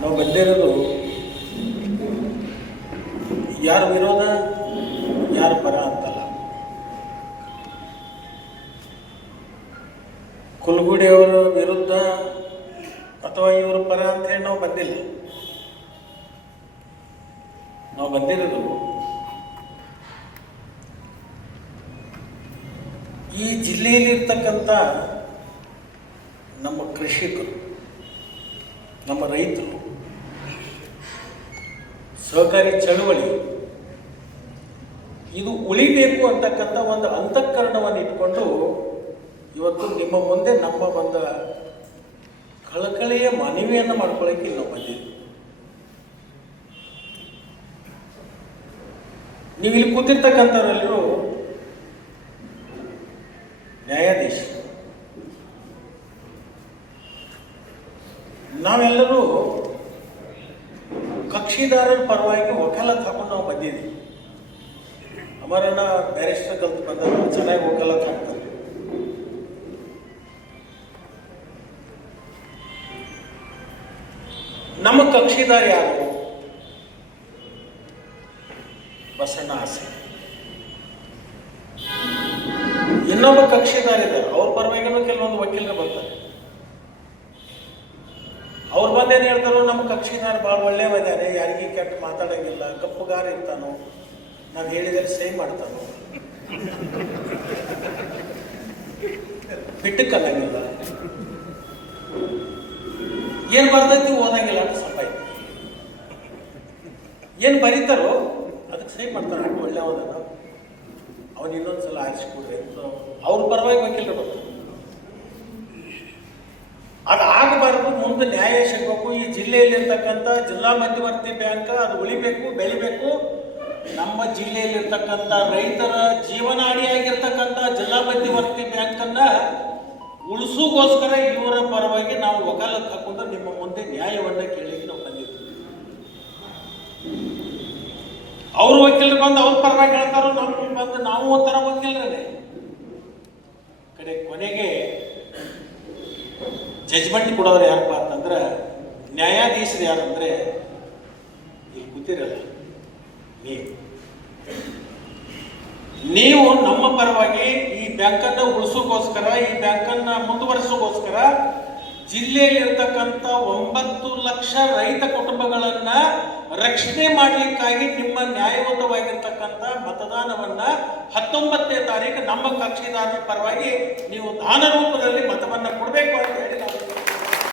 ನಾವು ಬಂದಿರೋದು ಯಾರ ವಿರೋಧ ಯಾರ ಪರ ಅಂತಲ್ಲ. ಕುಲಗುಡಿಯವರ ವಿರುದ್ಧ ಅಥವಾ ಇವರ ಪರ ಅಂತ ಹೇಳಿ ನಾವು ಬಂದಿಲ್ಲ. ನಾವು ಬಂದಿರೋದು ಈ ಜಿಲ್ಲೆಯಲ್ಲಿರ್ತಕ್ಕಂಥ ನಮ್ಮ ಕೃಷಿಕರು, ನಮ್ಮ ರೈತರು, ಸಹಕಾರಿ ಚಳವಳಿ ಇದು ಉಳಿಬೇಕು ಅಂತಕ್ಕಂಥ ಒಂದು ಅಂತಃಕರಣವನ್ನು ಇಟ್ಕೊಂಡು ಇವತ್ತು ನಿಮ್ಮ ಮುಂದೆ ನಮ್ಮ ಬಂದ ಕಳಕಳಿಯ ಮನವಿಯನ್ನು ಮಾಡ್ಕೊಳ್ಳೋಕೆ ನಾವು ಬಂದಿದ್ದೀವಿ. ನೀವು ಇಲ್ಲಿ ಕೂತಿರ್ತಕ್ಕಂಥವರೆಲ್ಲರೂ ನ್ಯಾಯಾಧೀಶ. ನಾವೆಲ್ಲರೂ ಕಕ್ಷಿದಾರರ ಪರವಾಗಿ ವಕಾಲತ್ ಹಾಕೊಂಡು ನಾವು ಬಂದಿದ್ದೀವಿ. ಅಮರಣ್ಣ ಬ್ಯಾರಿಸ್ಟರ್ ಕಲ್ತು ಬಂದಾಗ ಚೆನ್ನಾಗಿ ವಕಾಲತ್ ಹಾಕ್ತಾರೆ. ನಮ್ಮ ಕಕ್ಷಿದಾರ ಯಾರು? ಬಸಣ್ಣ ಆಸೆ. ಇನ್ನೊಬ್ಬ ಕಕ್ಷಿದಾರ ಇದ್ದಾರೆ, ಅವ್ರ ಪರವಾಗಿನೂ ಕೆಲವೊಂದು ವಕೀಲರು ಬರ್ತಾರೆ. ಅವ್ರು ಬಂದೇನು ಹೇಳ್ತಾರೋ, ನಮ್ಮ ಕಕ್ಷಿದಾರ ಭಾಳ ಒಳ್ಳೆಯವಿದ್ದಾರೆ, ಯಾರಿಗೂ ಕೆಟ್ಟ ಮಾತಾಡೋಂಗಿಲ್ಲ, ಕಪ್ಪುಗಾರ ಇರ್ತಾನೋ, ನಾವು ಹೇಳಿದರೆ ಸಹಿ ಮಾಡ್ತಾನೋ, ಬಿಟ್ಟಕ್ಕಲ್ಲಂಗಿಲ್ಲ, ಏನು ಬರ್ತೈತಿ ಓದಂಗಿಲ್ಲ ಅಂತ ಸಂಪಾಯ, ಏನು ಬರೀತಾರೋ ಅದಕ್ಕೆ ಸಹಿ ಮಾಡ್ತಾರೆ. ಹಾಗೆ ಒಳ್ಳೆ ಹೋದನ ಅವನು ಇನ್ನೊಂದ್ಸಲ ಆರಿಸ್ಕೊಡ್ರಿ ಅಂತ ಅವ್ರ ಪರವಾಗಿ ವಕೀಲರು ಬರ್ತಾರೆ. ಅದಾಗಬಾರ್ದು, ಮುಂದೆ ನ್ಯಾಯ ಸಿಗಬೇಕು. ಈ ಜಿಲ್ಲೆಯಲ್ಲಿರ್ತಕ್ಕಂಥ ಜಿಲ್ಲಾ ಮಧ್ಯವರ್ತಿ ಬ್ಯಾಂಕ್ ಅದು ಉಳಿಬೇಕು, ಬೆಳಿಬೇಕು. ನಮ್ಮ ಜಿಲ್ಲೆಯಲ್ಲಿರ್ತಕ್ಕಂಥ ರೈತರ ಜೀವನಾಡಿಯಾಗಿರ್ತಕ್ಕಂಥ ಜಿಲ್ಲಾ ಮಧ್ಯವರ್ತಿ ಬ್ಯಾಂಕನ್ನು ಉಳಿಸೋಗೋಸ್ಕರ ಇವರ ಪರವಾಗಿ ನಾವು ವಕಾಲತ್ ಹಾಕೊಂಡು ನಿಮ್ಮ ಮುಂದೆ ನ್ಯಾಯವನ್ನು ಕೇಳಲಿಕ್ಕೆ ನಾವು ಬಂದಿದ್ದೀವಿ. ಅವ್ರ ವಕೀಲರು ಬಂದು ಅವ್ರ ಪರವಾಗಿ ಹೇಳ್ತಾರೋ, ನಮ್ಗೆ ಬಂದು ನಾವು ಒಂಥರ ವಕೀಲರೇ. ಕೊನೆಗೆ ಜಜ್ಮೆಂಟ್ ಕೊಡೋರು ಯಾರಪ್ಪ ಅಂತಂದ್ರೆ, ನ್ಯಾಯಾಧೀಶರು ಯಾರಂದ್ರೆ ಇಲ್ಲಿ ಕೂತಿರಲ್ಲ ನೀವು ನಮ್ಮ ಪರವಾಗಿ ಈ ಬ್ಯಾಂಕನ್ನು ಉಳಿಸೋಗೋಸ್ಕರ, ಈ ಬ್ಯಾಂಕನ್ನು ಮುಂದುವರಿಸೋಗೋಸ್ಕರ ಜಿಲ್ಲೆಯಲ್ಲಿರ್ತಕ್ಕಂಥ 9 ಲಕ್ಷ ರೈತ ಕುಟುಂಬಗಳನ್ನ ರಕ್ಷಣೆ ಮಾಡಲಿಕ್ಕಾಗಿ ನಿಮ್ಮ ನ್ಯಾಯಯುತವಾಗಿರ್ತಕ್ಕಂಥ ಮತದಾನವನ್ನ 19ನೇ ತಾರೀಕು ನಮ್ಮ ಕಕ್ಷಿದಾರರ ಪರವಾಗಿ ನೀವು ದಾನ ರೂಪದಲ್ಲಿ ಮತವನ್ನ ಕೊಡಬೇಕು ಅಂತ ಹೇಳಿ